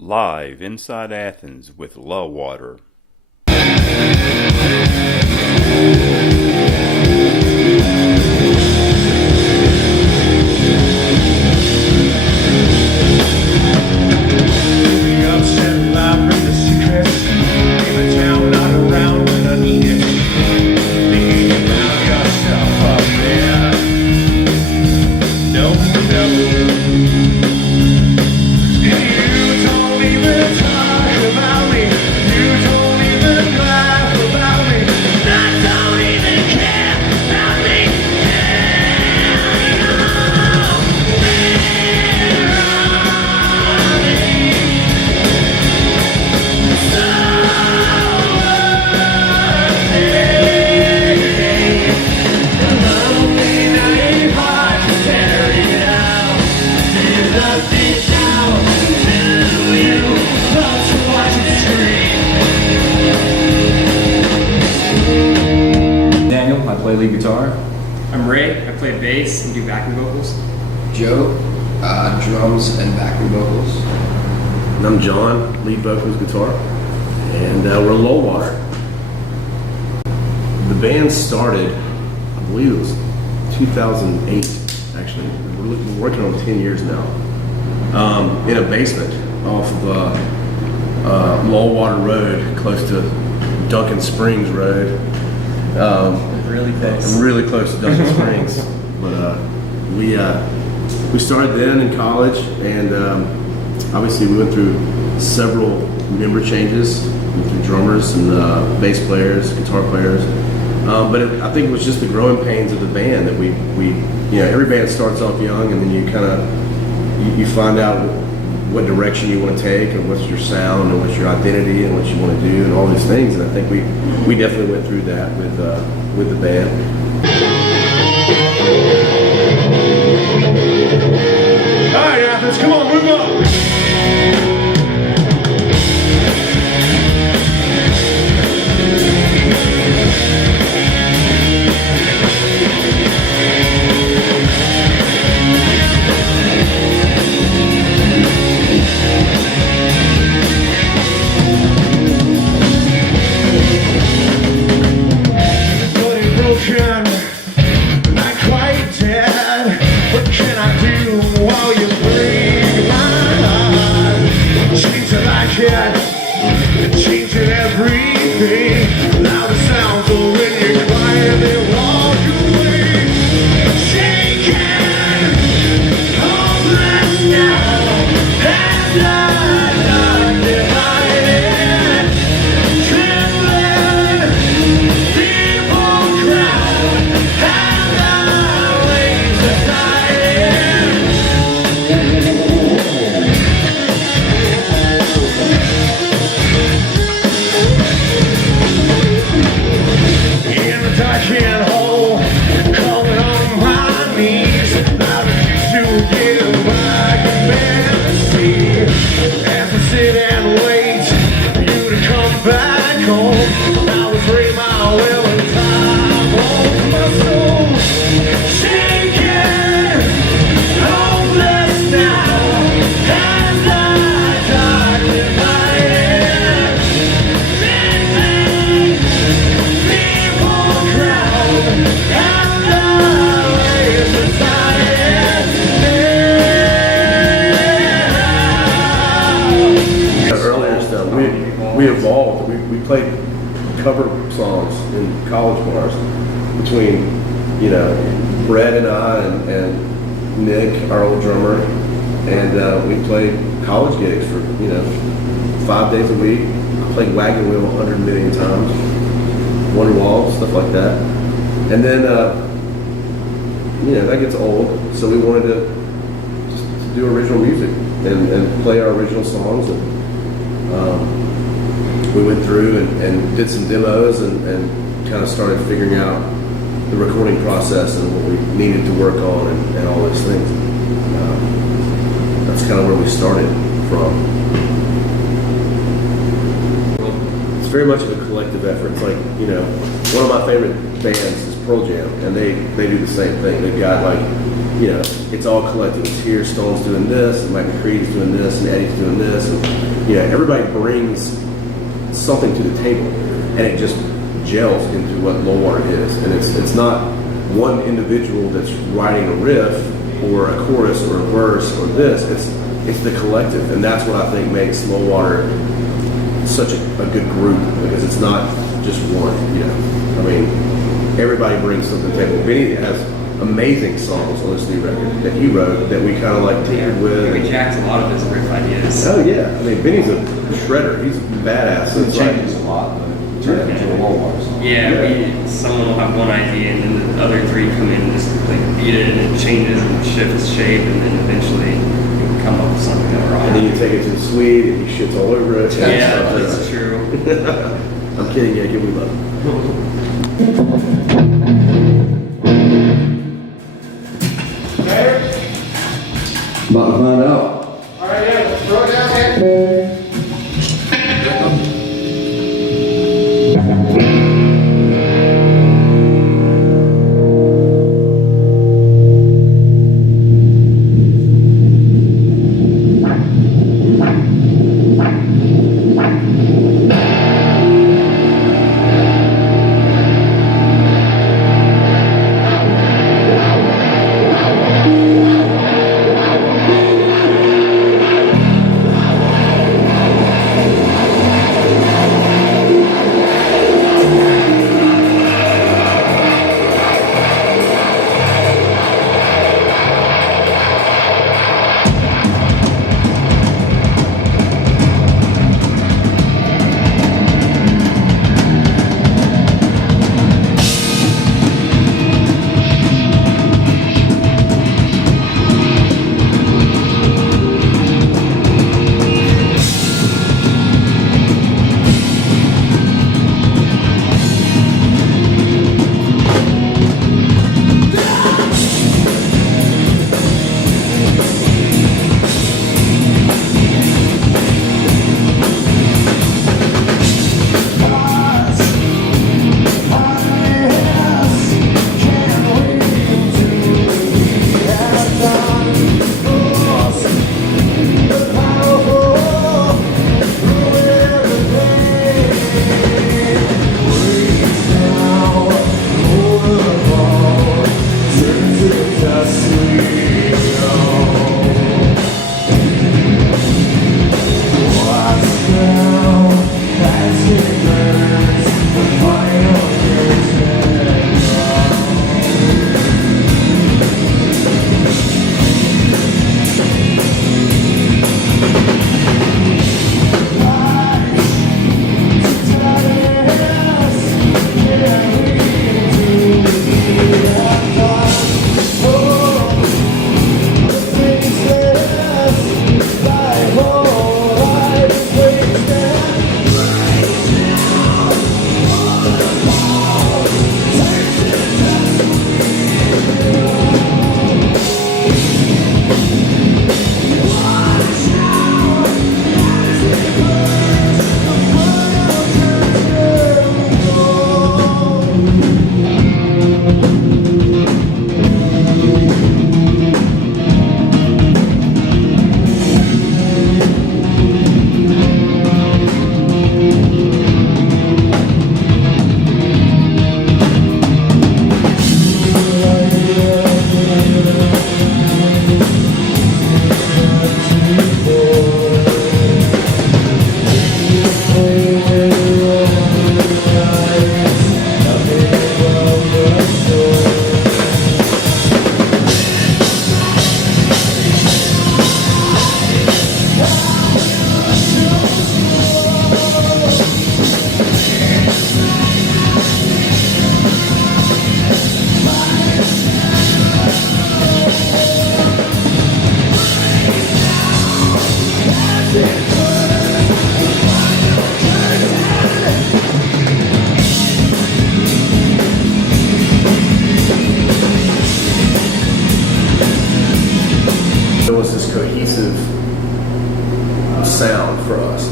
Live inside Athens with Lullwater. I play lead guitar. I'm Ray. I play bass and do backing vocals. Joe, drums and backing vocals. And I'm John, lead vocals, guitar, and we're Lullwater. The band started, I believe it was 2008, actually. We're working on 10 years now. In a basement off of Lullwater Road, close to Duncan Springs Road. Really close to Duncan Springs. But we started then in college, and obviously we went through several member changes, went through drummers and bass players, guitar players. But I think it was just the growing pains of the band that we every band starts off young, and then you kind of you find out what direction you want to take, and what's your sound, and what's your identity, and what you want to do, and all these things. And I think we definitely went through that with the band. All right, Athens, come on, move up. Not quite dead. What can I do while you break my heart? Change it like it, changing everything. Louder sounds of when you're quiet, they walk away. Shaking, hopeless now, and I'm divided, trembling, people crowd, and I waves decided. In the darkened hole, calling on my knees. I refuse to give back the fantasy. As I sit and wait for you to come back home, I was 3 miles well in time. Hold my soul, shaking, hopeless now, as the dark divided. Living, people crowd, and the waves decided. Earlier stuff, we evolved. We played cover songs in college bars between, Brett and I and Nick, our old drummer, and we played college gigs for 5 days a week. Played Wagon Wheel 100 million times, Wonderwall, stuff like that. And then that gets old, so we wanted to just to do original music and play our original songs. And we went through and did some demos and kind of started figuring out the recording process and what we needed to work on and all those things. That's kind of where we started from. It's very much of a collective effort. It's like, one of my favorite bands is Pearl Jam, and they do the same thing. They've got like you know, it's all collective. It's here, Stone's doing this, and Mike McCready's doing this, and Eddie's doing this, and you know, everybody brings something to the table, and it just gels into what Lullwater is. And it's not one individual that's writing a riff or a chorus or a verse or this. It's the collective, and that's what I think makes Lullwater such a good group, because it's not just one. You know, I mean, everybody brings something to the table. Benny has amazing songs on this new record that he wrote that we kind of like tinkered with. We jacked a lot of his riff ideas. Oh yeah, I mean, Benny's a shredder. He's badass. So It it's like, changes a lot, but turn it into a Lullwater song. Yeah, someone will have one idea, and then the other three come in and just like beat it, and it changes and shifts shape, and then eventually you can come up with something that we're and then you take it to the Swede and he shits all over it. Yeah, that's true. I'm kidding. Yeah, give me love. About to find out. All right, yeah, let's throw it down here.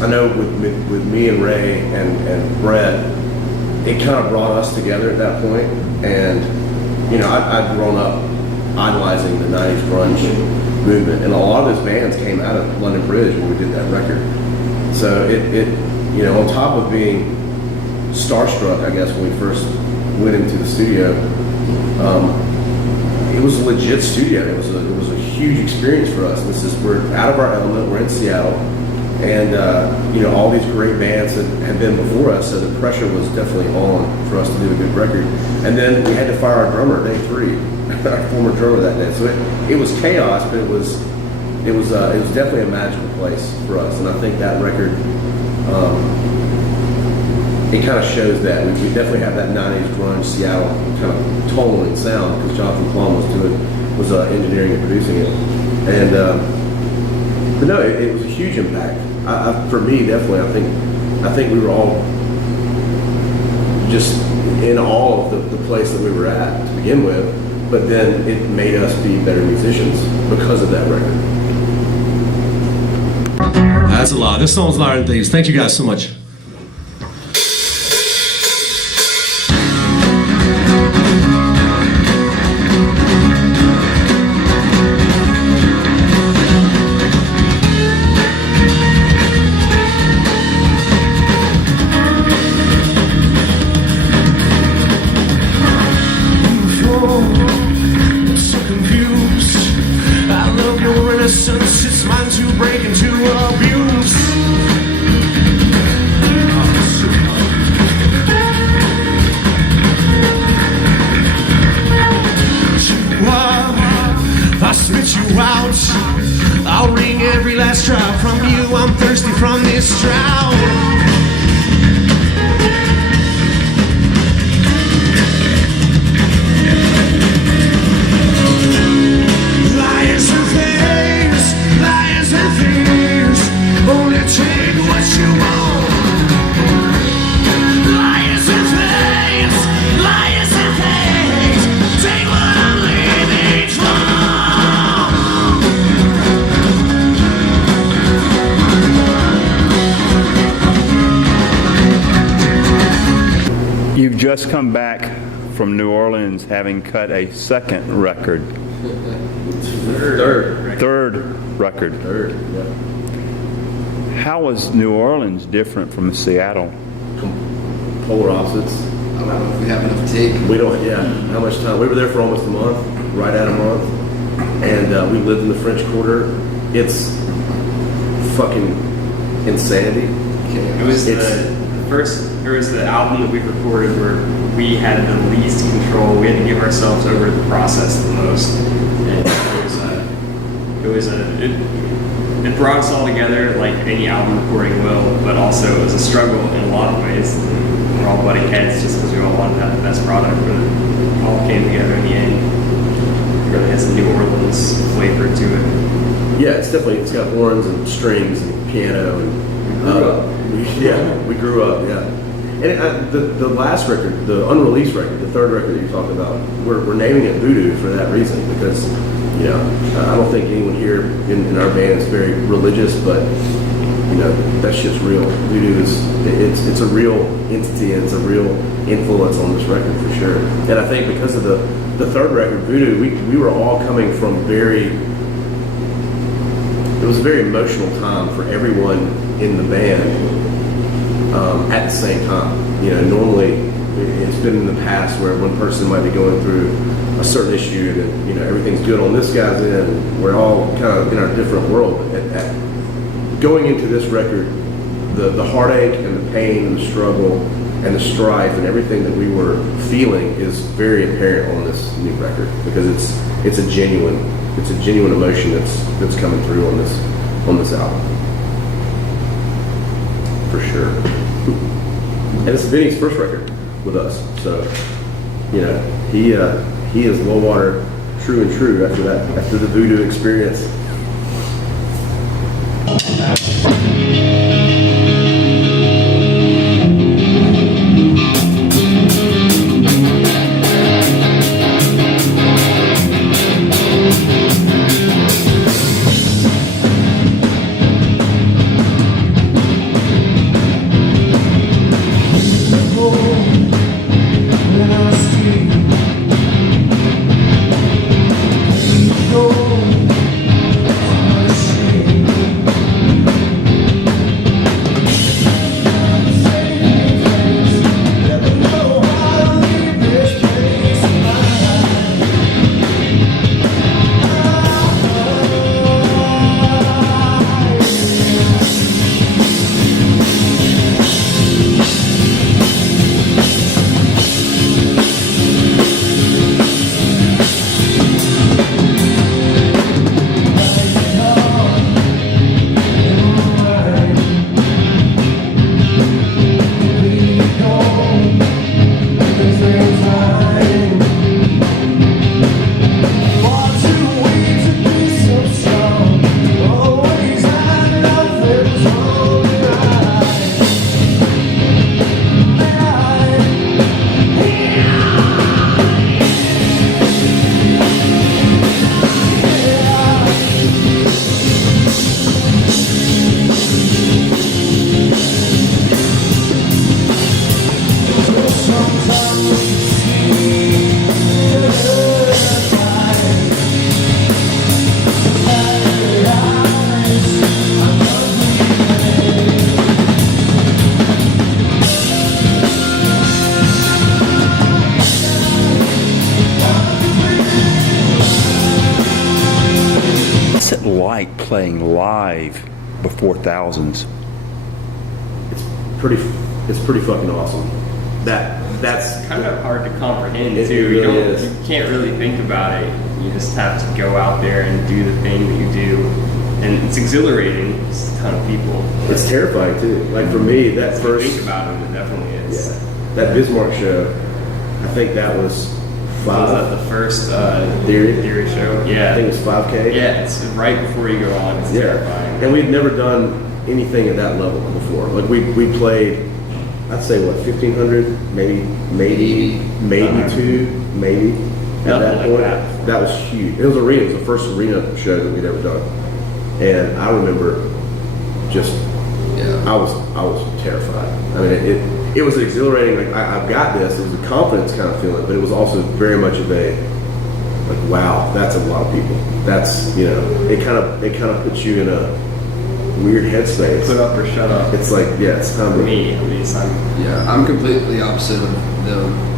I know with me and Ray and Brett, it kind of brought us together at that point. And you know, I'd grown up idolizing the 90s grunge movement. And a lot of those bands came out of London Bridge when we did that record. So it you know, on top of being starstruck, I guess, when we first went into the studio, it was a legit studio. It was a huge experience for us. We're out of our element. We're in Seattle, and you know, all these great bands that had been before us. So the pressure was definitely on for us to do a good record. And then we had to fire our drummer day 3, our former drummer that day. So it was chaos, but it was definitely a magical place for us. And I think that record, it kind of shows that. We definitely have that 90s grunge Seattle kind of tone and sound, because Jonathan Plum was engineering and producing it. And but no, it was a huge impact. For me, definitely, I think we were all just in awe of the place that we were at to begin with. But then it made us be better musicians because of that record. That's a lot. This song's louder than thieves. Thank you guys so much. It's mine to break into abuse. I spit you out. I'll wring every last drop from you. I'm thirsty from this drought. Only take what you want. Liars and thieves, liars and thieves, take what I'm leaving you. You've just come back from New Orleans having cut a second record. Third record. Third, yeah. How was New Orleans different from Seattle? Polar opposites. I don't know if we have enough take. We don't, yeah. How much time? We were there for almost a month, right at a month. And we lived in the French Quarter. It's fucking insanity. It was the album that we recorded where we had the least control. We had to give ourselves over to the process the most. And it brought us all together like any album recording will, but also it was a struggle in a lot of ways. We're all butting heads just because we all wanted to have the best product, but it all came together in the end. It really has a New Orleans flavor to it. Yeah, it's got horns and strings and piano. And, we grew up, yeah. And the last record, the unreleased record, the third record that you talked about, we're naming it Voodoo for that reason, because you know, I don't think anyone here in our band is very religious, but you know, that shit's real. Voodoo it's a real entity, and it's a real influence on this record for sure. And I think because of the third record, Voodoo, we were all coming from it was a very emotional time for everyone in the band at the same time. You know, normally it's been in the past where one person might be going through a certain issue, and you know, everything's good on this guy's end. We're all kind of in our different world. Going into this record, the heartache and the pain and the struggle and the strife and everything that we were feeling is very apparent on this new record, because it's a genuine emotion that's coming through on this album for sure. And it's Vinny's first record with us, so you know, he is Lullwater true and true after the Voodoo experience. playing live before thousands? It's pretty fucking awesome. That's Kind of hard to comprehend It too. really You is. can't really think about it. You just have to go out there and do the thing that you do, and it's exhilarating. It's a ton of people. it's terrifying too. Like for me, that If you first think about it, it definitely is. yeah, that Bismarck show, I think that was Was that 5. the first Theory? show? I Yeah. think it was 5K. Yeah, it's right before you go on. It's terrifying. And we'd never done anything at that level before. Like we played, I'd say what, 1,500, maybe two, maybe at Nothing that like point. that. That was huge. It was arena. It was the first arena show that we'd ever done, and I remember just I was terrified. I mean, it was exhilarating. Like I've got this. It was a confidence kind of feeling, but it was also very much of a like, wow, that's a lot of people. That's it kind of puts you in a weird headspace. Put up or shut up. It's like, yeah, it's time For to me, at least, I'm completely opposite of them.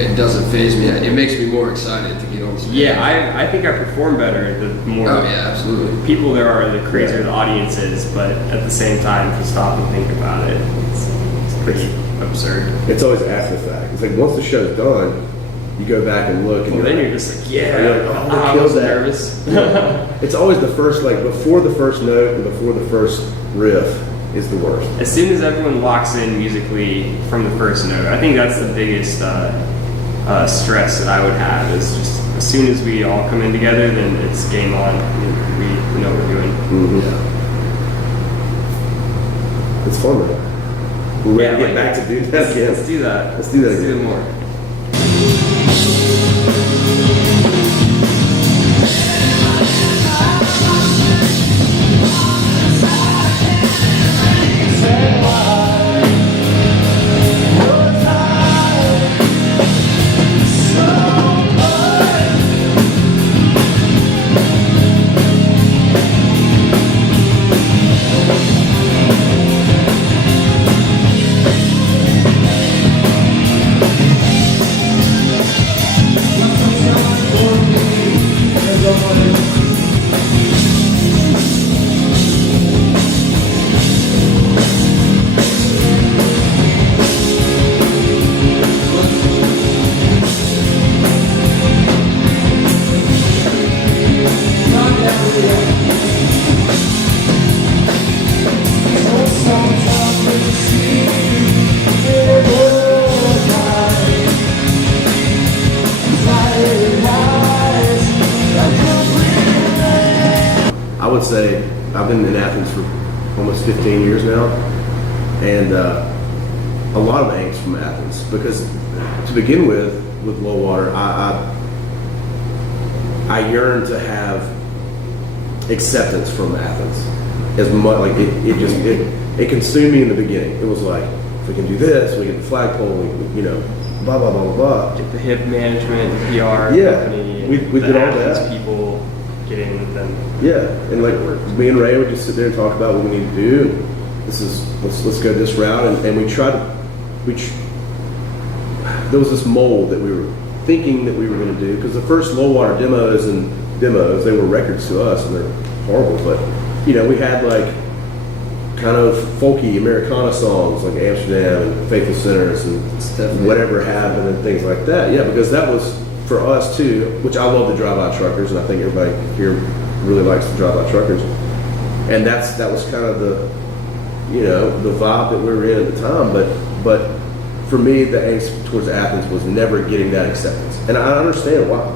It doesn't faze me. It makes me more excited to get on stage. Yeah, I think I perform better the more Oh yeah, absolutely. people there are, the crazier the audience is. But at the same time, if you stop and think about it, it's pretty absurd. It's always after the fact. It's like once the show's done, you go back and look, and Well, then like, you're just like, yeah, you're like, oh, they I killed was that. nervous. it's always the first, like before the first note and before the first riff is the worst. As soon as everyone locks in musically from the first note, I think that's the biggest stress that I would have. Is just as soon as we all come in together, then it's game on. We know what we're doing. Mm-hmm. It's fun though. We're ready to get back to do that again. Let's do that. Let's do that Let's do again. it more. I would say I've been in Athens for almost 15 years now, and a lot of angst from Athens because to begin with Lullwater, I yearned to have acceptance from Athens as much. Like it consumed me in the beginning. It was like, if we can do this, we get the flagpole, blah blah blah blah blah. Get the hip management, the PR Yeah, company, we the did all Athens that. people getting with them. Yeah, and like me and Ray would just sit there and talk about what we need to do. And let's go this route, and we tried. There was this mold that we were thinking that we were going to do because the first Lullwater demos they were records to us and they're horrible, but we had like kind of folky Americana songs like Amsterdam and Faithful Sinners and definitely- Whatever Happened and things like that. Yeah, because that was for us too, which I love the Drive-By Truckers, and I think everybody here really likes the Drive-By Truckers. And that was kind of the the vibe that we were in at the time. But for me, the angst towards Athens was never getting that acceptance, and I understand why.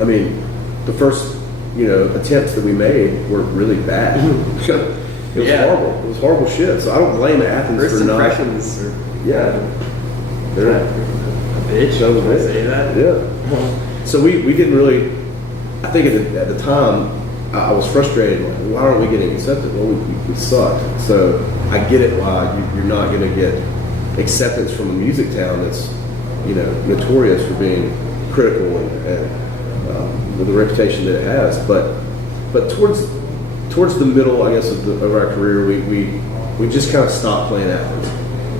I mean, the first attempts that we made were really bad. It was Yeah. horrible. It was horrible shit. So I don't blame Athens First for not. impressions are Yeah, they're a bitch. That was Can I it. say that? Yeah. So we didn't really. I think at the time I was frustrated. Like, why aren't we getting accepted? Well, we suck. So I get it why you're not going to get acceptance from a music town that's notorious for being critical and with the reputation that it has. But towards the middle, I guess, of our career, we just kind of stopped playing Athens,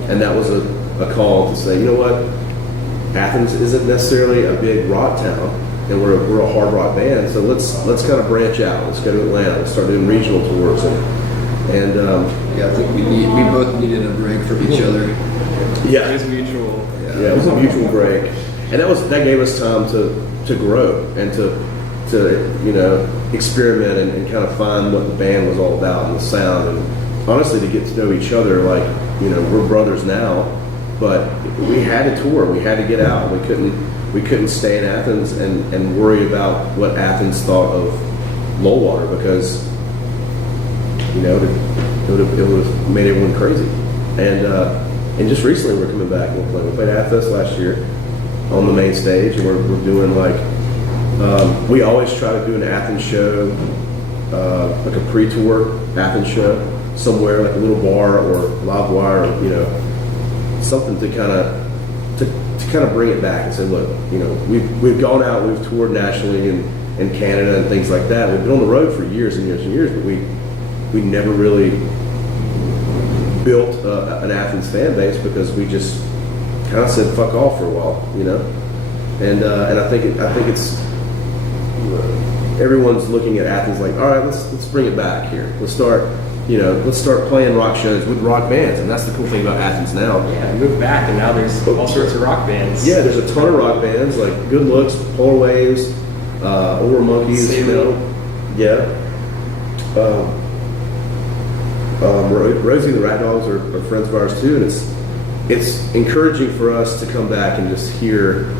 and that was a call to say, you know what, Athens isn't necessarily a big rock town. and we're a hard rock band. So let's kind of branch out. Let's go to Atlanta. Let's start doing regional tours and Yeah, I think we both needed a break from each other. yeah, It was mutual. yeah, it was a mutual break, and that gave us time to grow and to experiment and kind of find what the band was all about and the sound, and honestly to get to know each other. Like, we're brothers now, but we had to tour. We had to get out. We couldn't stay in Athens and worry about what Athens thought of Lullwater, because it would have made everyone crazy. And just recently we're coming back. We played Athens last year on the main stage, and we're doing we always try to do an Athens show, like a pre-tour Athens show somewhere, like a little bar or Lullwater, or something to kind of bring it back and say, look, we've gone out, we've toured nationally in Canada and things like that. We've been on the road for years and years and years, but we never really built an Athens fan base, because we just kind of said fuck off for a while, and I think it's everyone's looking at Athens like, all right, let's bring it back here. Let's start playing rock shows with rock bands, and that's the cool thing about Athens now. Yeah, I moved back, and now there's all sorts of rock bands. Yeah, there's a ton of rock bands like Good Looks, Polar Waves, Over Monkeys, yeah. Rosie and the Rat Dogs are friends of ours too, and it's encouraging for us to come back and just hear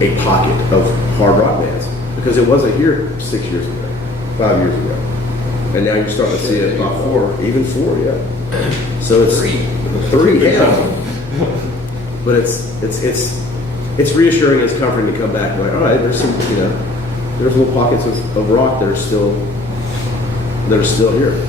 a pocket of hard rock bands, because it wasn't here 6 years ago, 5 years ago, and now you're starting to see it about even four, yeah. So it's three, yeah. But it's reassuring, it's comforting to come back and like, all right, there's some, there's little pockets of rock that are still here.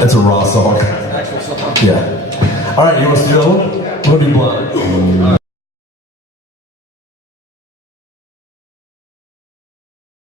That's a raw song. Yeah. All right, you want to do another one? We'll do Blind.